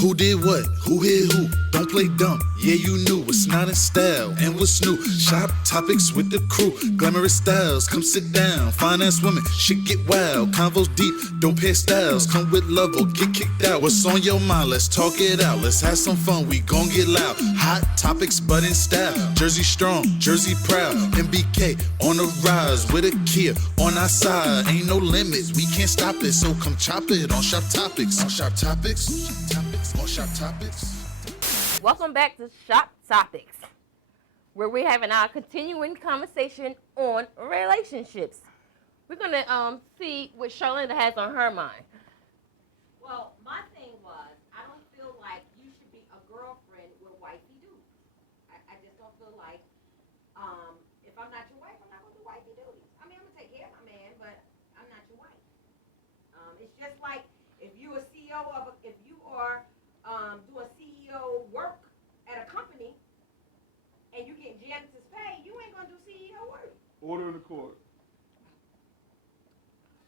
Who did what? Who hit who? Don't play dumb. Yeah, you knew what's not in style and what's new. Shop topics with the crew. Glamorous styles, come sit down. Finance women, shit get wild. Convos deep, don't pair styles. Come with love or get kicked out. What's on your mind? Let's talk it out. Let's have some fun. We gon' get loud. Hot topics, but in style. Jersey strong, Jersey proud. MBK on the rise with a Kia on our side. Ain't no limits, we can't stop it. So come chop it on Shop Topics. On Shop Topics. On Shop Topics. Welcome back to Shop Topics, where we're having our continuing conversation on relationships. We're gonna see what Charlotte has on her mind. Well, my thing was, I don't feel like you should be a girlfriend with wifey dudes. I just don't feel like, if I'm not your wife, I'm not gonna do wifey duties. I mean, I'm gonna take care of my man, but I'm not your wife. It's just like if you a CEO if you are doing CEO work at a company and you get janitor's pay, you ain't gonna do CEO work. Order in the court.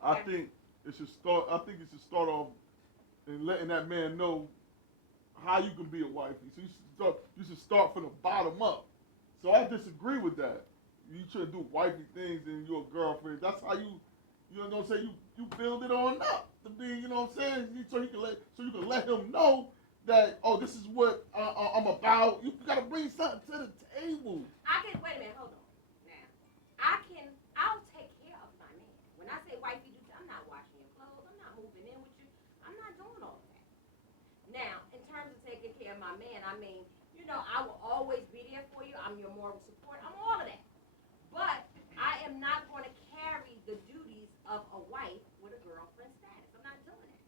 I think it should start off in letting that man know how you can be a wifey. So you should start from the bottom up. So I disagree with that. You shouldn't do wifey things and you're a girlfriend. That's how you know what I'm saying, you build it on up to be, you know what I'm saying? So you can let him know that, oh, this is what I'm about. You gotta bring something to the table. Wait a minute, hold on. Now, I'll take care of my man. When I say wifey duties, I'm not washing your clothes, I'm not moving in with you, I'm not doing all of that. Now, in terms of taking care of my man, I mean, I will always be there for you. I'm your moral support. I'm all of that. But I am not going to carry the duties of a wife with a girlfriend status. I'm not doing that.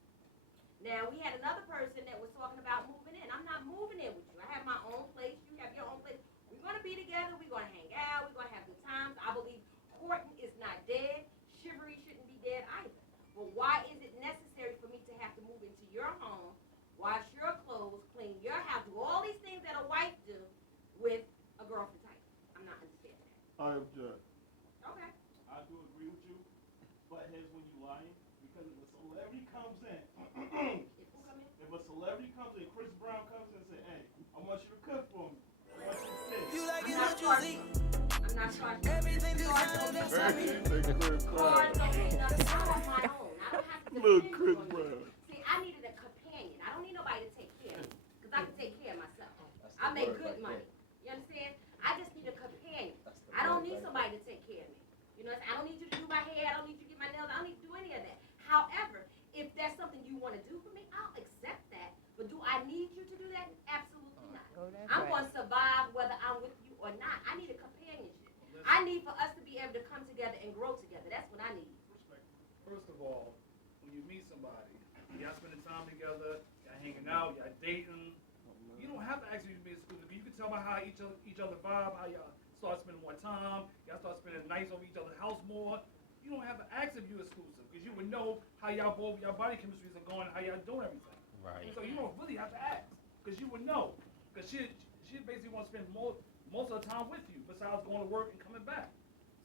Now, we had another person that was talking about moving in. I'm not moving in with you. I have my own place. You have your own place. We're going to be together. We're going to hang out. We're going to have good times. I believe courting is not dead. Chivalry shouldn't be dead either. But why is it necessary for me to have to move into your home, wash your clothes, clean your house, do all these things that a wife do with a girlfriend type? I'm not understanding that. I object. Okay. I do agree with you, but here's when you lying, because if a celebrity comes in, if a celebrity comes in, Chris Brown comes in and say, hey, I want you to cook for me. I want you to cook. I'm not charging. I'm not charging. Everything you I'm on my own. I don't have to Little depend Chris on you. Brown. See, I needed a companion. I don't need nobody to take care of me, because I can take care of myself. I make good money. You understand? I just need a companion. I don't need somebody to take care of me. You know, I don't need you to do my hair. I don't need you to get my nails. I don't need to do any of that. However, if that's something you want to do for me, I'll accept that. But do I need you to do that? Absolutely not. I'm going to survive whether I'm with you or not. I need a companionship. I need for us to be able to come together and grow together. That's what I need. First of all, when you meet somebody, y'all spending time together, y'all hanging out, y'all dating, you don't have to ask you to be exclusive. You can tell by how each other vibe, how y'all start spending more time, y'all start spending nights over each other's house more. You don't have to ask if you're exclusive, because you would know how y'all body chemistries are going, how y'all doing everything. Right. So you don't really have to ask, because you would know. Because she basically want to spend most of the time with you, besides going to work and coming back.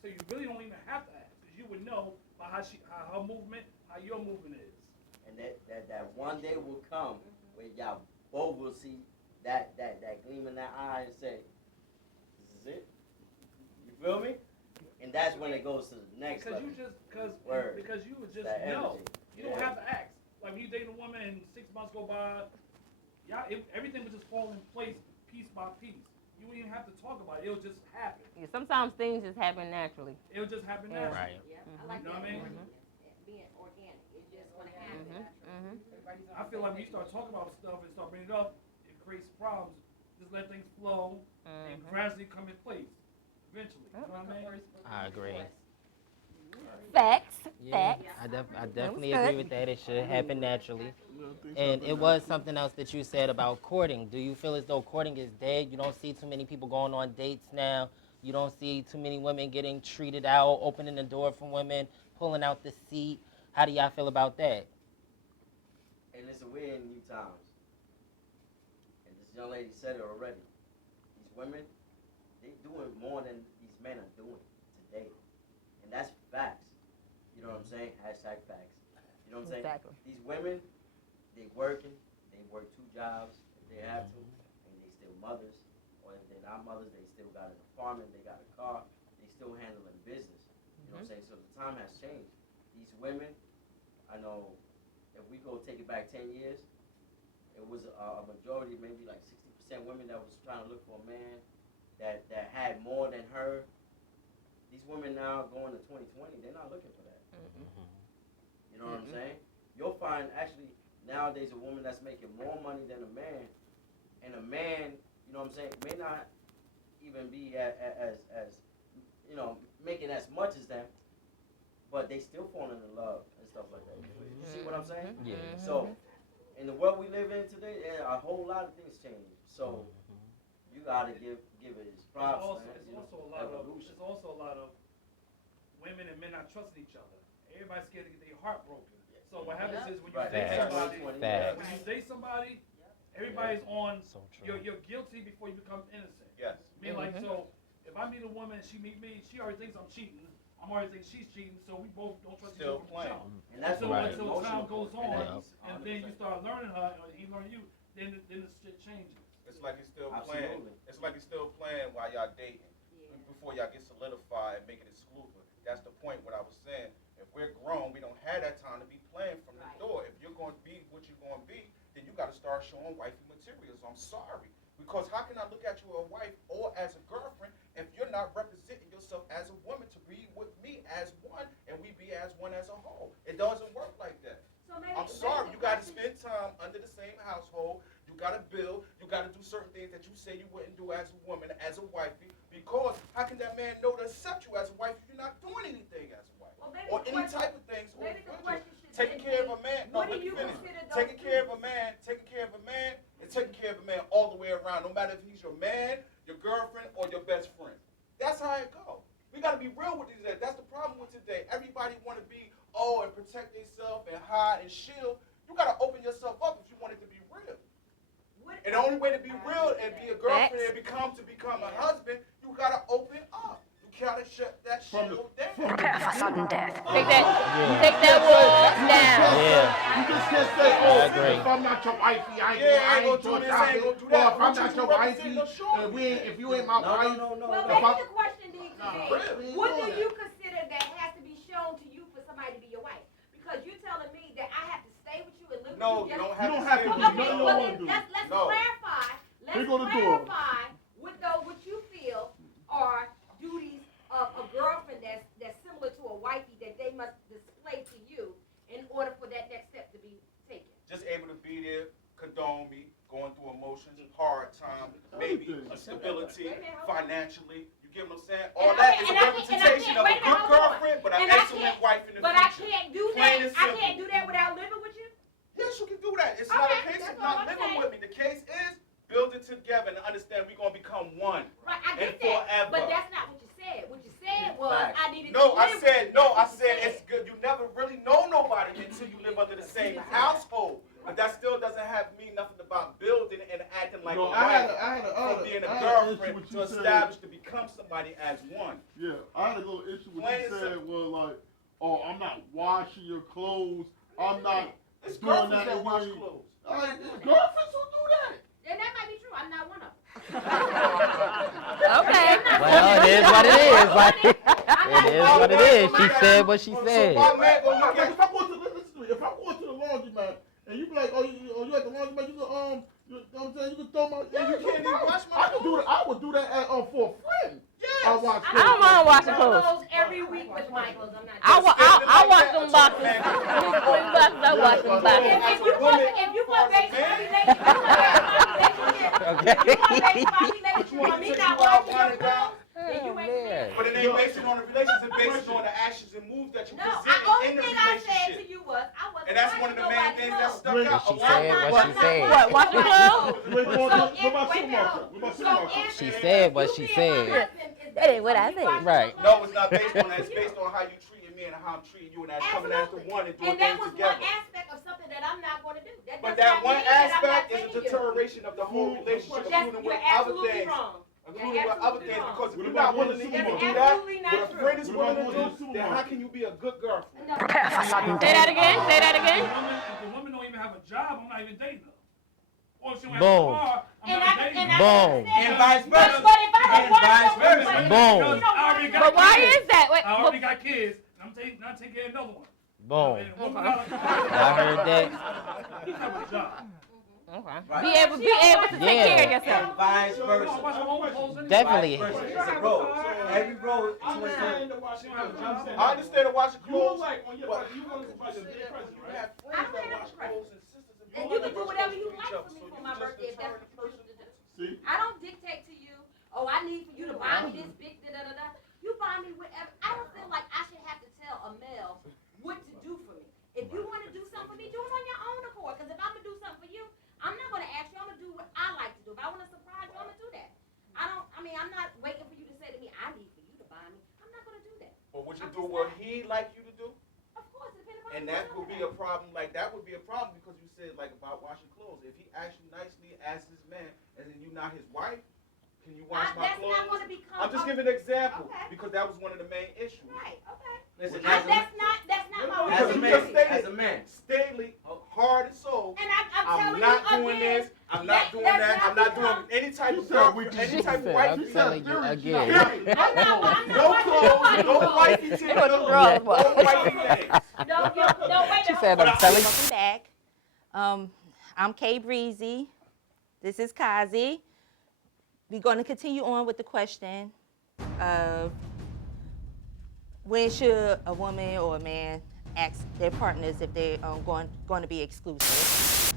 So you really don't even have to ask, because you would know by how her movement, how your movement is. And that one day will come where y'all both will see that gleam in that eye and say, this is it? You feel me? And that's when it goes to the next level. Because you would just know. You don't have to ask. Like when you date a woman and 6 months go by, everything would just fall in place piece by piece. You wouldn't even have to talk about it. It would just happen. Yeah, sometimes things just happen naturally. It would just happen naturally. Right. Yeah, I like You know that. what I mean? Being organic. It's just going to happen. I feel like when you start talking about stuff and start bringing it up, it creates problems. Just let things flow and gradually come in place eventually. You know what I mean? I agree. Facts. Yeah, Facts. I definitely agree with that. It should happen naturally. And it was something else that you said about courting. Do you feel as though courting is dead? You don't see too many people going on dates now. You don't see too many women getting treated out, opening the door for women, pulling out the seat. How do y'all feel about that? And it's a weird new times. And this young lady said it already. These women, they doing more than these men are doing today. And that's facts. You know what I'm saying? Hashtag facts. You know what I'm saying? Exactly. These women, they working, they work 2 jobs if they have to, and they still mothers, or if they're not mothers, they still got an apartment, they got a car, they still handling business. You know what I'm saying? So the time has changed. These women, I know, if we go take it back 10 years, it was a majority, maybe like 60% women that was trying to look for a man that had more than her. These women now going to 2020, they're not looking for that. You know what I'm saying? You'll find actually nowadays a woman that's making more money than a man, and a man, you know what I'm saying, may not even be as you know, making as much as them, but they still falling in love and stuff like that. You see what I'm saying? Yeah. So, in the world we live in today, a whole lot of things change. So, you gotta give it its props, man. It's also a lot of women and men not trusting each other. Everybody's scared to get their heart broken. So what happens is when you date somebody, everybody's on. So true. You're guilty before you become innocent. Yes. I mean, like, so if I meet a woman and she meet me, she already thinks I'm cheating. I'm already thinking she's cheating, so we both don't trust each other from the jump. And that's So right. until time goes on, Yeah. and then you start learning her, or he learn you, then the shit changes. It's like he's still Absolutely. playing. It's like he's still playing while y'all dating. Before y'all get solidified and make it exclusive. That's the point. What I was saying. If we're grown, we don't have that time to be playing from the door. If you're going to be what you're going to be, then you got to start showing wifey materials. I'm sorry. Because how can I look at you as a wife or as a girlfriend if you're not representing yourself as a woman to be with me as one and we be as one as a whole? It doesn't work like that. So maybe, I'm sorry. You got to spend time under the same household. You got to build. You got to do certain things that you say you wouldn't do as a woman, as a wifey. Because how can that man know to accept you as a wife if you're not doing anything as a wife? Well, maybe Or the any question- type of things. Or maybe the question should taking be, care of a man. No, what do let me you finish. consider those Taking care of a man is taking care of a man all the way around, no matter if he's your man, your girlfriend, or your best friend. That's how it goes. We got to be real with these. That's the problem with today. Everybody want to be, and protect themselves and hide and shield. You got to open yourself up if you want it to be real. And the only way to be real and be a girlfriend and become a husband, you got to open up. You got to shut that shit down. Take that wall down. Yeah. You just can't say, I agree. if I'm not your wifey, I ain't gonna gonna do this, do I ain't gonna do that. Or if I'm But not you your represent wifey, no shorty. if you ain't my wife, No. Well, If maybe I- the question needs to be, really? what do you consider that has to be shown to you for somebody to be your wife? Because you're telling me that I have to stay with you and live No, with you you. don't You don't have have to. to stay do with Okay, me. nothing. well wanna then do. let's No. clarify. Let's Here go the door. clarify what you feel are duties of a girlfriend that's similar to a wifey that they must display to you in order for that next step to be taken. Just able to be there, condone me, going through emotions, hard time, maybe a stability financially. You get what I'm saying? All And that is a and I representation can't- of a wait a minute, good hold on. girlfriend, but an And I excellent can't- wife in the But I future. can't do Plain that. and I simple. can't do that without living with you. Yes, you can do that. It's not Okay, a case that's of all not I'm living saying. with me. The case is building together and understand we're going to become one. Right, I And get that. forever. But that's not what you said. What you said was Facts. I needed No, to I live said, with you. no, I That's what said you it's good. You never really know nobody until you live under the same household. But that still doesn't have me nothing about building and acting like No, a I wife. had From being a an issue girlfriend with to you saying- establish to become somebody as one. Yeah, I had a little issue with Plain you and said simple. was like, oh, I'm not washing your clothes. I'm not It's doing girlfriends that. that wash way. clothes. Like, girlfriends who do that. And that might be true. I'm not one of them. Okay. Well, it is what it is. Like, it I'm is not what it one of is. them. She said what she So said. why man gonna look Like, at if I go to listen to me, if I go to the laundromat and you be like, you at the laundromat, you know what I'm saying, you can throw my Yeah, you can't even wash my I can do that. I would do that for a friend. I Yes. watch I don't mind washing clothes. clothes every week with my clothes. I'm not. I wash them boxes. These clean boxes, I wash them boxes. If you want base population, if you want base population on me not washing your clothes, then you ain't fair. But it ain't based on the relationship, it's based on the actions and moves that you No, the presented only in the thing I said to relationship. you was I wasn't And that's one of the main washing things that nobody's stuck Wait, out. She A lot said of what people- she said. What, wash your clothes? Wait, So what if- about wait, supermarket? no. What about So supermarket? if- She if said what you she being said. my husband is That ain't what based I on you said. washing Right. your No, clothes, it's not based on that. that's It's for you. based on how you treating me and how I'm treating you and as coming as the Absolutely. one and doing And that things was together. one aspect of something that I'm not going to do. That But does that not one mean that I'm not aspect is a dating you. deterioration of the whole relationship, That's, including you're with other absolutely things. wrong. Including with other absolutely things, wrong. because if What you're about not willing to going to even the do supermarket? that, Absolutely not what a true. friend is What willing about to going to the do, then how supermarket? can you be a good girlfriend? No. Say that again. Say that again. If the woman don't even have a job, I'm not even dating her. or she don't Boom. have a car, I'm And not I dating. Boom. And vice versa. But if I don't And want vice something, versa. but Boom. you don't I already want got But why kids. is that? Wait, I already got kids, and I'm not taking care of another one. Boom. And a woman got a car. I heard that. He's having a job. Okay. Right. Be able to take care of yourself. And vice You don't versa. wash your own clothes anyway. Definitely. Vice versa. It's a role. Every role is I what's understand the the washing She don't have a clothes. job. I understand the washing You clothes. like on your but you want to buy your big present, you right? have I friends don't that have wash a present. clothes and sisters and And brothers you can that do wash whatever clothes you for each like other. for me So for you my just birthday if determine that's the what you person. choose to do. See? I don't dictate to you, oh, I need for you to buy me this big da-da-da-da. You buy me whatever. I don't feel like I should have to tell a male what to do for me. If you want to do something for me, do it on your own accord. Because if I'm going to do something for you, I'm not going to ask you. I'm going to do what I like to do. If I want to surprise you, I'm going to do that. I'm not waiting for you to say to me, I need for you to buy me. I'm not going to do that. Or would you do what he like you to do? Of course, depending on And what that you're would be doing. a problem. Like that would be a problem because you said like about washing clothes. If he asks you nicely as his man, and then you're not his wife, can you wash my That's not going clothes? to become. I'm just giving an example Okay. because that was one of the main issues. Right. Okay. Listen, That's as not my Because a you way. just man, stated as a man. Staley, heart and soul. And I'm I'm telling not you doing again, this. I'm not doing let's that. not I'm not become- doing any type She of said girl, we can- any She type said, of wife. I'm telling you again. Period. I'm not No watching clothes, no nobody. wifey It thing, was no drugs, no wifey things. No, wait. She said, But I'm telling you. Welcome back. I'm Kay Breezy. This is Kazi. We're going to continue on with the question of when should a woman or a man ask their partners if they're going to be exclusive.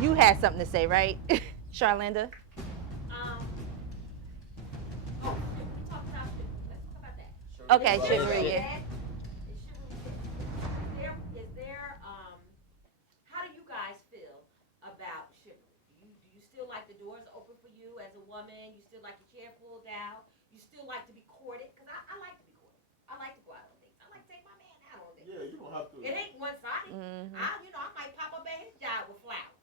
You had something to say, right, Charlinda? We talked about chivalry. Let's talk about that. Okay, Sure. chivalry. Yeah. Is there, how do you guys feel about chivalry? Do you still like the doors open for you as a woman? You still like your chair pulled out? You still like to be courted? Because I like to be courted. I like to go out on dates. I like to take my man out on dates. Yeah, you don't have to. It ain't one-sided. Mhm. I might pop up at his job with flowers.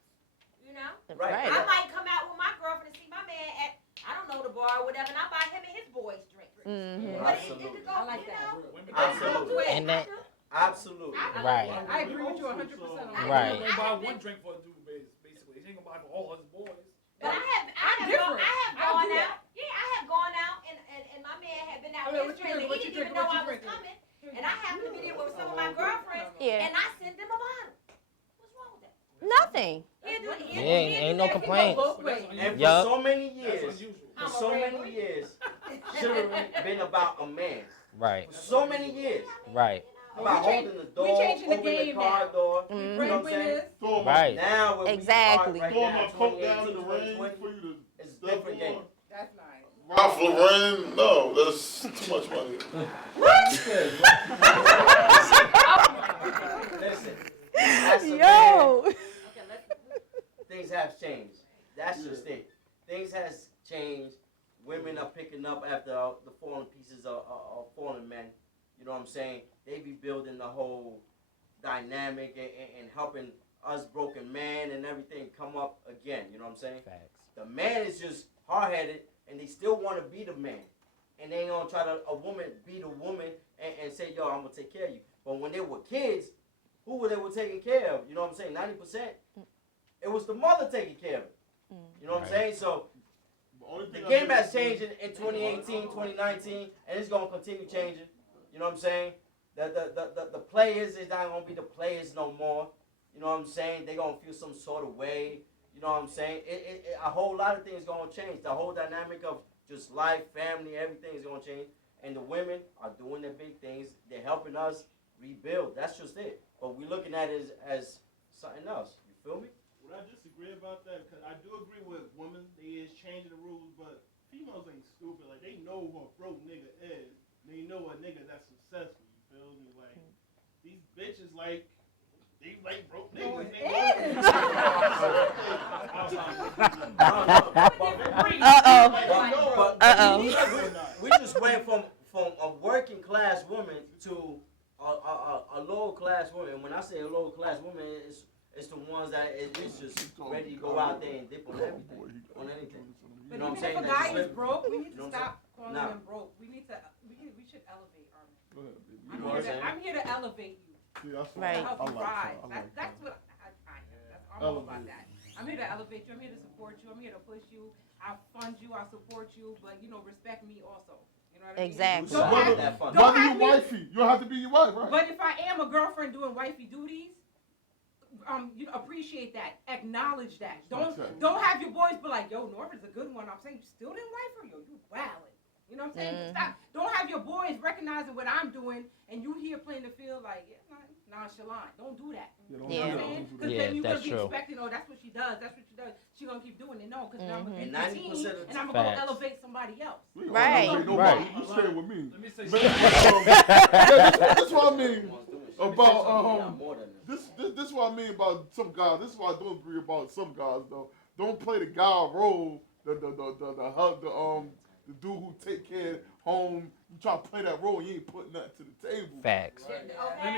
You know? Right. I might come out with my girlfriend and see my man at, I don't know, the bar or whatever, and I buy him and his boys drinks. Mhm. But it could go, I like you that. know, Women Absolutely. I And that- do. Absolutely. Right. I agree with you 100% on that. Right. She gonna buy one drink for a dude, basically. She ain't gonna buy for all his boys. But I have different. gone do that. out. Yeah, I have gone out and my man had been out Okay, with his what you friends and drink? he didn't even know What you I was drinking? coming. And I happened to be there with some of my girlfriends Yeah. and I sent them a bottle. What's wrong with that? Nothing. Ain't no complaints. Both ways. And for Yup. so many That's years, unusual. for so many years, chivalry been about a man. Right. For so many years. Right. About We change- holding the we door, changing the opening the game car now. door. Mhm. You know what I'm saying? Throw Right. Now when Exactly. we start Throw right my now, coat down in the 2018, rain 2020, for you to it's a step different game. on. That's nice. Ralph Lauren, no, that's too much money. Listen, as a man, Yo. things have changed. That's just it. Things has changed. Women are picking up after the fallen pieces of fallen men. You know what I'm saying? They be building the whole dynamic and helping us broken man and everything come up again. You know what I'm saying? Facts. The man is just hard-headed, and they still want to be the man. And they ain't gonna try to, a woman be the woman and say, yo, I'm gonna take care of you. But when they were kids, who were they were taking care of? You know what I'm saying? 90%, it was the mother taking care of it. You know what I'm saying? So the game has changed in 2018, 2019, and it's gonna continue changing. You know what I'm saying? The players is not gonna be the players no more. You know what I'm saying? They're gonna feel some sort of way. You know what I'm saying? A whole lot of things gonna change. The whole dynamic of just life, family, everything is gonna change. And the women are doing their big things. They're helping us rebuild. That's just it. But we're looking at it as something else. You feel me? Would I disagree about that? Because I do agree with women. They is changing the rules, but females ain't stupid. Like, they know who a broke nigga is. They know a nigga that's successful. You feel me? Like, these bitches, like, they like broke niggas. We just went from a working class woman to a lower class woman. And when I say a lower class woman, it's the ones that is just ready to go out there and dip on everything, on anything. You But know what I'm even saying? if a That guy just is live- broke, we need You know to what I'm stop calling Nah. him broke. We should elevate our men. Go ahead, baby. You know what I'm saying? I'm here to elevate you. See, that's Right. To help I you like rise. that. I like That's that. what I am. That's all I'm all about Elevate. that. I'm here to elevate you. I'm here to support you. I'm here to push you. I fund you. I support you. But respect me also. You know what I mean? Exactly. Don't Whether- have- that fun. don't Whether have you me- wifey, you don't have to be your wife, right? But if I am a girlfriend doing wifey duties, you appreciate that, acknowledge that. Okay. Don't have your boys be like, yo, Norman's a good one. I'm saying you still didn't wife her, yo, you wildin'. You know what I'm saying? Stop. Don't have your boys recognizing what I'm doing, and you here playing the field like, nonchalant. Don't do that. Don't You know do what I'm that. saying? Don't do Because that. then you're that's gonna be true. expecting, oh, that's what she does. That's what she does. She gonna keep doing it. No, because now I'm gonna And be 15, 90% of the and I'm gonna go Facts. elevate somebody else. We don't Right. elevate nobody. Right. You stay with me. Let me say But, something. this is what I mean about More than this. this is what I mean about some guys. This is what I don't agree about some guys though. Don't play the guy role, the dude who take care of home. You try to play that role, you ain't putting nothing to the table. Facts. Okay?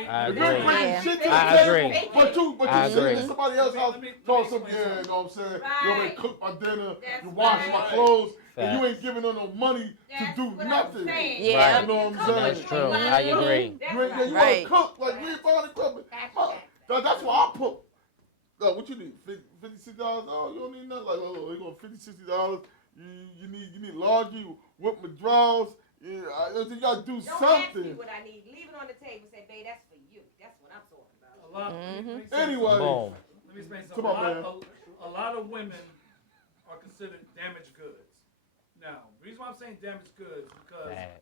I You're agree. bringing Yeah. shit to the I table, agree. but I you sitting agree. in somebody else's house Let me talking some, explain yeah, you know what I'm saying? Right. You already cook my dinner, That's you wash my right. clothes, and Facts. you ain't giving them no money That's to do what I'm nothing. saying. Yeah. You know what I'm Cook saying? what That's you true. ain't I buying. agree. That's You ain't, right. you Right. ain't cook like we ain't buying equipment. That's why I put. What you need? $56? Oh, you don't need nothing. Like, oh, you going $50, $60. You need laundry, whip my drawers. Yeah, you gotta do Don't ask me something. what I need. Leave it on the table. Say, babe, that's for you. That's what I'm talking about. A lot, let me say Anyway, something. Boom. Let me explain Come something. on, A lot of women are considered damaged goods. Now, the reason why I'm saying damaged goods is because Facts.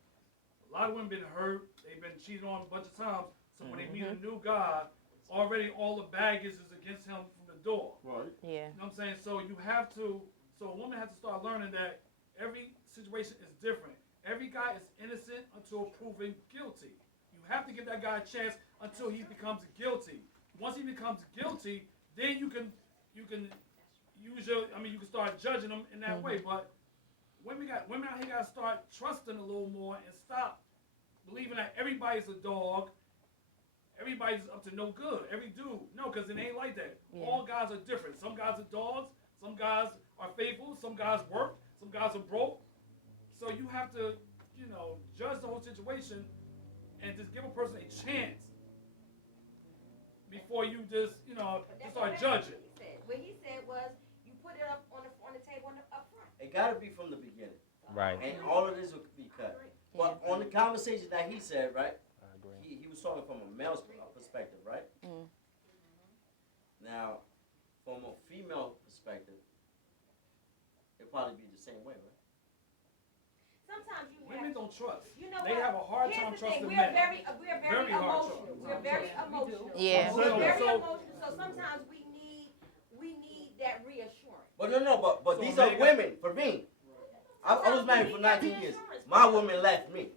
a lot of women been hurt, they've been cheated on a bunch of times. So when they meet a new guy, already all the baggage is against him from the door. right? Yeah. You know what I'm saying? So you have to, so a woman has to start learning that every situation is different. Every guy is innocent until proven guilty. You have to give that guy a chance until he becomes guilty. Once he becomes guilty, then you can use your, you can start judging him in that way. But women out here gotta start trusting a little more and stop believing that everybody's a dog. Everybody's up to no good. Every dude. No, because it ain't like that. Yeah. All guys are different. Some guys are dogs. Some guys are faithful. Some guys work. Some guys are broke. So you have to, judge the whole situation and just give a person a chance before you just, just start judging. What he said was, you put it up on the table up front. It gotta be from the beginning. Right. And all of this will be cut. But on the conversation that he said, right? I agree. He was talking from a male's perspective, right? Mm. Now, from a female perspective, it'll probably be the same way, right? Sometimes you Women have, don't trust. you know They what? have a hard Here's time the thing. trusting We're men. very Very hard emotional. trust. We're very Yeah, we emotional. do. Yeah. We're very So- emotional. So sometimes we need that reassurance. But no, but So these are Megan- women. For me, I was married for 19 years. My woman left me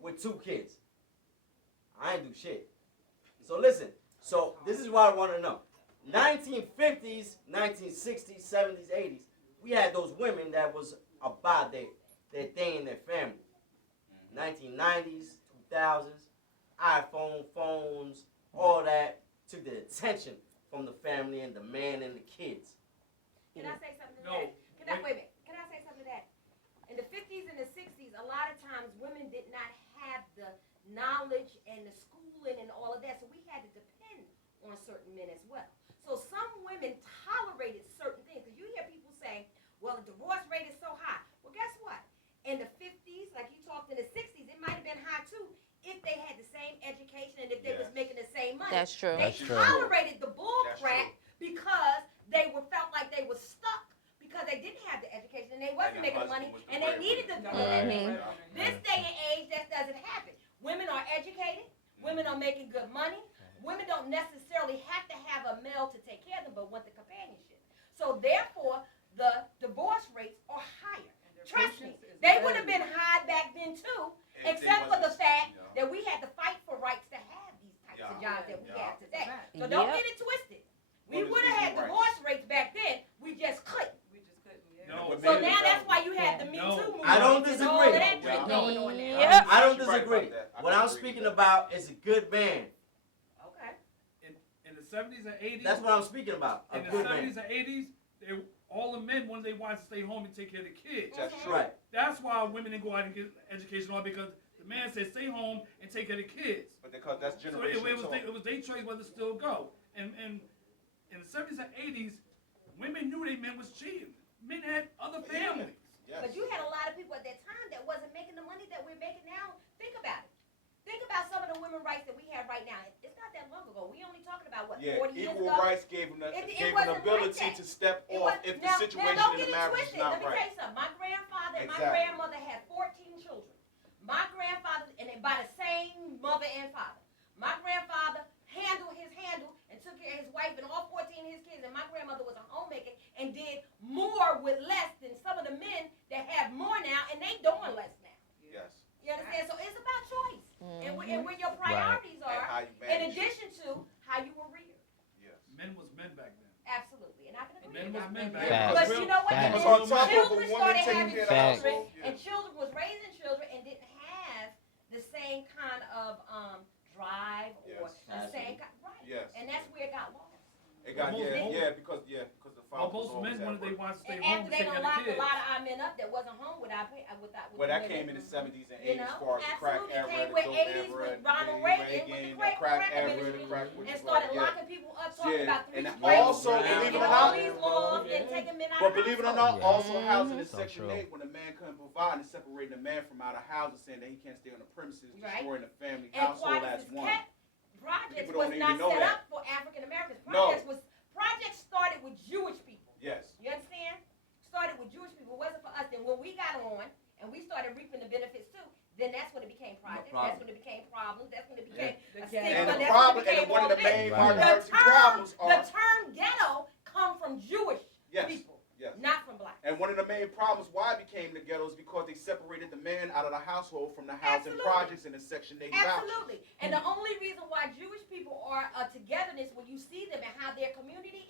with 2 kids. I ain't do shit. So listen. So this is what I want to know. 1950s, 1960s, 70s, 80s. We had those women that was about their thing in their family. 1990s, 2000s, iPhone, phones, all that took the attention from the family and the man and the kids. Can I say something to No. that? Wait a minute. Can I say something to that? In the 50s and the 60s, a lot of times women did not have the knowledge and the schooling and all of that, so we had to depend on certain men as well. So some women tolerated certain things. Because you hear people say, well, the divorce rate is so high. Well, guess what? In the 50s, like you talked in the 60s, it might have been high too if they had the same education and if they was making the same money. That's true. They That's true. tolerated the bull That's crap because they felt like they were stuck because they didn't have the education and they wasn't making the money and they needed the Mhm. This day and age, that doesn't happen. Women are educated. Women are making good money. Women don't necessarily have to have a male to take care of them, but want the companionship. So therefore, the divorce rates are higher. Trust me, they would have been high back then too, except for the fact that we had to fight for rights to have these types of jobs that we have today. So don't Yep. get it twisted. We would have had divorce rates back then. We just couldn't. We just couldn't. Yeah. No. So now that's why you have the Me No. Too movement. I don't and all disagree. of that shit going on now. Yep. I don't You're right disagree. about that. I What can I'm agree speaking with that. about is a good man. Okay. In the 70s and 80s, That's what I'm speaking about. A in the good 70s man. and 80s, all the men wanted their wives to stay home and take care of the kids. That's true. Right. That's why women didn't go out and get education on because the man said stay home and take care of the kids. But because that's So generation it was their choice whether to still go. And in the 70s and 80s, women knew they men was cheating. Men had other families. Yes. But you had a lot of people at that time that wasn't making the money that we're making now. Think about it. Think about some of the women's rights that we have right now. It's not that long ago. We only talking about what, 40 years equal ago? rights gave them It an wasn't ability like that. to step It off was- if the now, situation don't in get the it marriage is twisted. not Let me tell right. you something. My grandfather and my Exactly. grandmother had 14 children. My grandfather, and they by the same mother and father. My grandfather handled and took care of his wife and all 14 of his kids, and my grandmother was a homemaker and did more with less than some of the men that have more now, and they doing less now. Yes. You understand? So it's about choice and where your Right. priorities And how are, you in manage it. addition to how you were reared. Yes. Men was men back then. Absolutely, and I can agree. Men with was that. men back Facts. then. But Real- you know what? Facts. Because Children on top of a started woman having taking care of the Facts. children, household, and children was raising children and didn't have the same kind of drive or Yes. the same kind, right? Yes. And that's where it got lost. It got Well, because the Well, father was most always men at wanted they work. wanted to stay And home after to they take done care of the locked a kids. lot of our men up that wasn't home without Well, that came in the 70s and 80s as far as the crack absolutely era, came the with dope 80s era, with Ronald the Reagan with the the crack crack era, ministry, the crack which and was started yeah. locking people up, talking Yeah, about three and strikes, also, Right. believe it or and all not, these laws and taking men out but of believe it or households. not, Yeah. also housing in So Section true. 8 when a man couldn't provide and separating a man from out of housing, saying that he can't stay on the premises, Right. destroying the family And household as Projects one. kept projects People was don't even not know set that. up for African Americans. No. Projects started with Jewish people. Yes. You understand? Started with Jewish people. It wasn't for us. And when we got on and we started reaping the benefits too, then that's when it became projects. problem. That's when it became problems. That's when it became The a ghetto. stigma. And the That's problem, when it became and one all of the of this. main Right. minority problems The are term ghetto come from Jewish yes, people, yes. not from black. And one of the main problems why it became the ghetto is because they separated the man out of the household from the housing Absolutely. projects and the Section 8 vouchers. Absolutely. And the only reason why Jewish people are a togetherness when you see them and how their community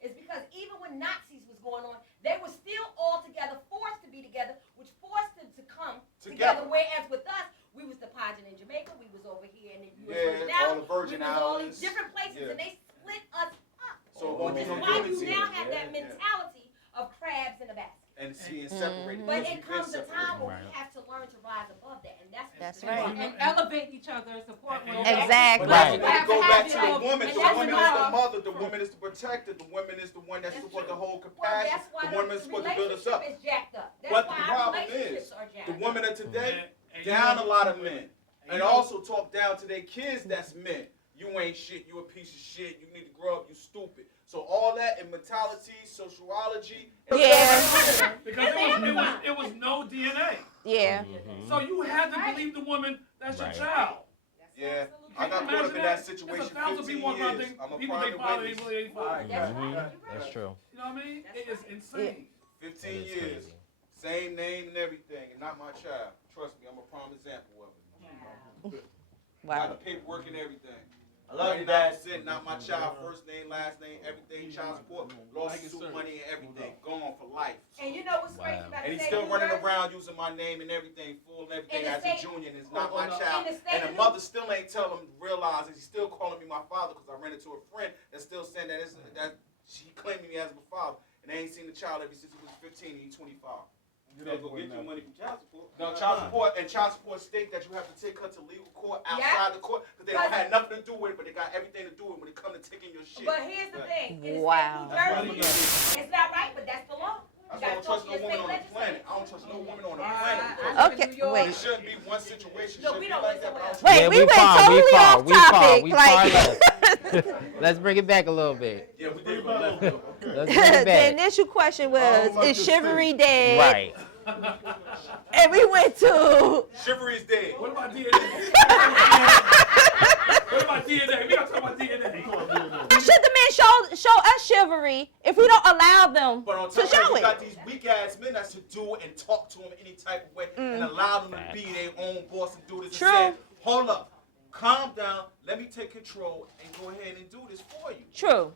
is because even when Nazis was going on, they were still all together, forced to be together, which forced them to come together. Whereas with us, we was the Pageant in Jamaica, we was over here in the U.S. Virgin Yeah, all Islands, the Virgin we was all Islands. these different places, Yeah. and they split us up. So it won't Which be is no why unity. you now have Yeah, that yeah. mentality of crabs in a basket. And seeing separated. But because it we've been comes a separated. time where Right. we have to learn to rise above that, and That's the right. And elevate each other and support one another. Exactly. But that's Right. when you go back to the woman. And The that's woman why- is the mother. The woman is the protector. The woman is the one that's That's supposed to true. hold Well, compassion. that's why The woman is supposed to build us relationship up. is jacked up. That's But why the our problem relationships is, are jacked the up. women of today And down you a know- lot of men, and and you know- also talk down to their kids. That's men. You ain't shit. You a piece of shit. You need to grow up. You stupid. So all that in mentality, sociology. Yeah. Because it was no DNA. Yeah. So you had to Right. believe the woman that's Right. your child. That's Yeah, absolutely I got right. caught up in Imagine that that. situation There's 1,000 15 people walking around years. think I'm a people they private father ain't witness. really ain't father. That's Mhm. right. That's true. You know what I mean? That's It is right. insane. 15 That is years, crazy. same name and everything, and not my child. Trust me, I'm a prime example of it. Got Wow. the paperwork and everything. I love you, Dad. 99%, not my child, first name, last name, everything, child support, lawsuit money and everything, gone for life. And you know what's crazy Wow. about And the he's state still of New running Jersey? around using my name and everything, full and everything In the as a state- junior, and it's not my In the child. state And of the New- mother still ain't tell him to realize that he's still calling me my father because I ran into a friend that's still saying that she claiming me as my father. And they ain't seen the child ever since he was 15 and he's 25. You better go get your money from child support. No, child support, and child support state that you have to take her to legal court outside the court because they don't have nothing to do with it, but they got everything to do with it when it comes to taking your shit. But here's the thing. In the Wow. state of New Jersey, it's not right, but that's the law. That's why I don't trust no woman on the planet. I don't trust no woman on the planet. Okay, It wait. shouldn't be one situation. No, Shouldn't we be don't like want that. But I don't someone Wait, Yeah, we went far, totally far, off we far, topic. we Like, far Let's bring it back a little bit. Yeah, we did go left though. Let's bring it the back. initial question I don't was, like is this chivalry thing. dead? Right. And we went to, Chivalry is dead. What about DNA? What about DNA? We gotta talk about DNA. should the men show us chivalry if we don't allow them But on to top of that, show you it? got these weak ass men that should do it and talk to them any type of way and allow them to be their own boss and do this. True. And say, hold up, calm down, let me take control and go ahead and do this for you. True.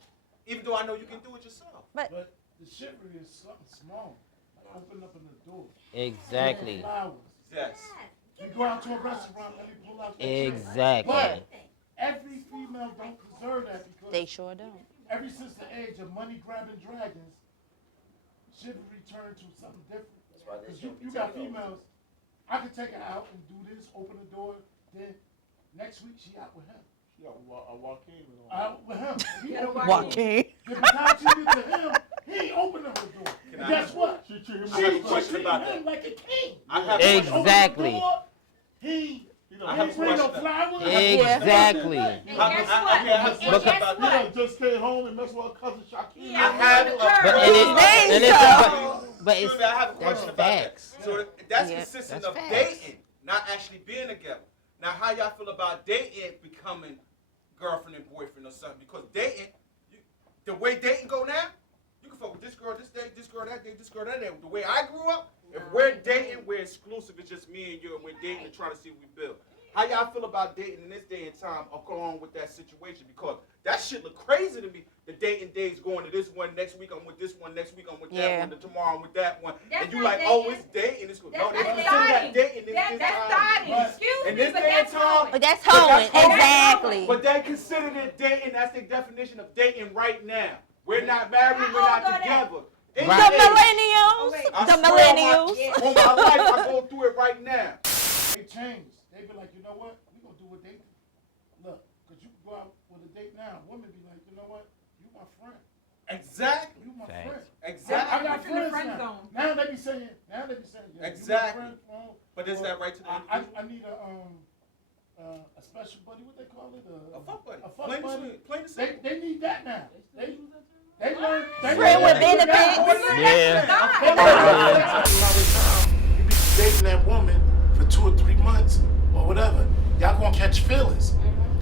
Even though I know you can do it yourself. But the chivalry is something small. Like open up in the door. Exactly. Flowers. Yes. We go out to a restaurant and we pull out the Exactly. But every female don't deserve that because They sure don't. ever since the age of money grabbing dragons, chivalry turned to something different. That's why they Because show you got potatoes. females, I could take her out and do this, open the door, then next week she out with him. Yeah, Joaquin. With him. He Yeah, opened Joaquin. the door. The time she did to him, he ain't opening her door. And guess what? She treated I have a me question treated about him that. like a king. I have a Exactly. question. Exactly. He I have a ain't bring no question. flowers. Exactly. And guess what? I have a And question guess about He what? done just came home and messed with her cousin Shaquille. Yeah, I have a But question. and it's but it's Excuse me, I have a that's question about that. facts. So that's Yeah, consistent that's of facts. dating, not actually being together. Now, how y'all feel about dating becoming girlfriend and boyfriend or something? Because dating, the way dating go now, you can fuck with this girl this day, this girl that day, this girl that day. The way I grew up, if we're dating, we're exclusive. It's just me and you, and we're dating and trying to see what we build. How y'all feel about dating in this day and time along with that situation? Because that shit look crazy to me. The dating days going to this one, next week I'm with this one, next week I'm with that Yeah. one, then tomorrow I'm with that one. That's And you not like, oh, dating. it's dating. It's good. No, That's they not consider that dating. dating in this That's time. dating. Excuse In me, this but day and that's time, hoeing. But that's But hoeing. that's hoeing. Exactly. But they consider it dating. That's the definition of dating right now. We're not married. We're How not old are they? together. In Right. The age, millennials. I The swear millennials. On my life, I go through it right now. They changed. They be like, you know what? We gonna do what they do. Look, cause you can go out with a date now. Women be like, you know what? You my friend. Exactly. You my Thanks. friend. I Exactly. got Put you in the friends friend now. zone. Now they be saying, yeah, Exactly. You my friend, But is that right to the I individual? need a special buddy. What they call it? A fuck buddy. A fuck Plain and buddy. sweet. Plain and simple. They need that now. They learn. They Friend with learn- benefits. Yeah. You be dating that woman for 2 or 3 months or whatever. Y'all gonna catch feelings.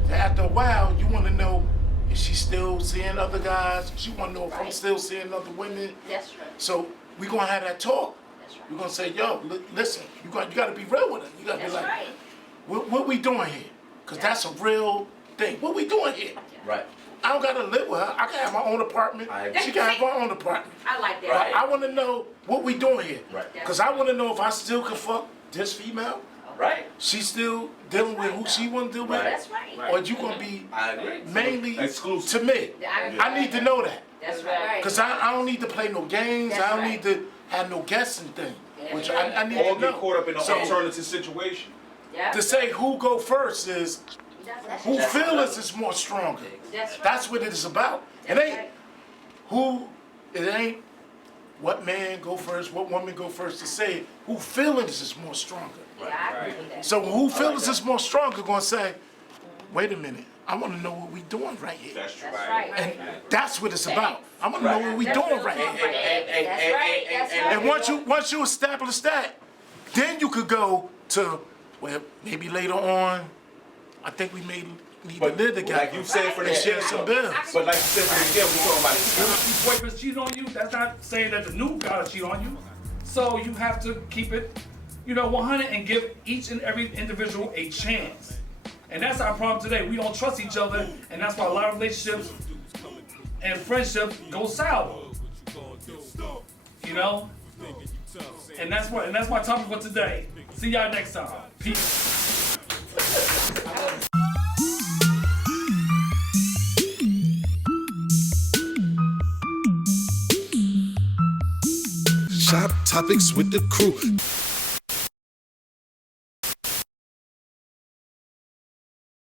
And after a while, you wanna know, is she still seeing other guys? She wanna know if I'm still seeing other women. That's right. So we gonna have that talk. That's right. We're gonna say, yo, listen, you gotta be real with her. You gotta That's be like, right. what we doing here? Cause that's a real thing. What we doing here? Right. I don't gotta live with her. I can have my own apartment. I agree. She can have her own apartment. I like that. But I wanna know what we doing here. Right. Cause I wanna know if I still can fuck this female. Right. She still dealing with who she wanna deal with. That's right. Right. Or you gonna be I agree. mainly Exclusive. to me. I need to know that. That's right. Cause I don't need to play no games. That's I don't right. need to have no guessing thing. That's Which right. I need Or to get know. caught up in an So, alternative situation. Yeah. to say who go first is That's who right. feelings is more stronger. That's right. That's what it is about. It That's ain't right. who, it ain't what man go first, what woman go first to say who feelings is more stronger. Yeah, I agree with that. So who feelings is more stronger gonna say, wait a minute, I wanna know what we doing right here. That's true. That's right. And that's what it's about. I wanna know what we That's doing real right talk here. right there. That's right. That's right. And once you establish that, then you could go to, well, maybe later on, I think we may need to live together. Like you said for the and share some bills. But like you said for the we're talking about exclusive. Your boyfriend's cheating on you, that's not saying that the new gotta cheat on you. So you have to keep it, 100 and give each and every individual a chance. And that's our problem today. We don't trust each other, and that's why a lot of relationships and friendships go sour. And that's my topic for today. See y'all next time. Peace. Shop topics with the crew.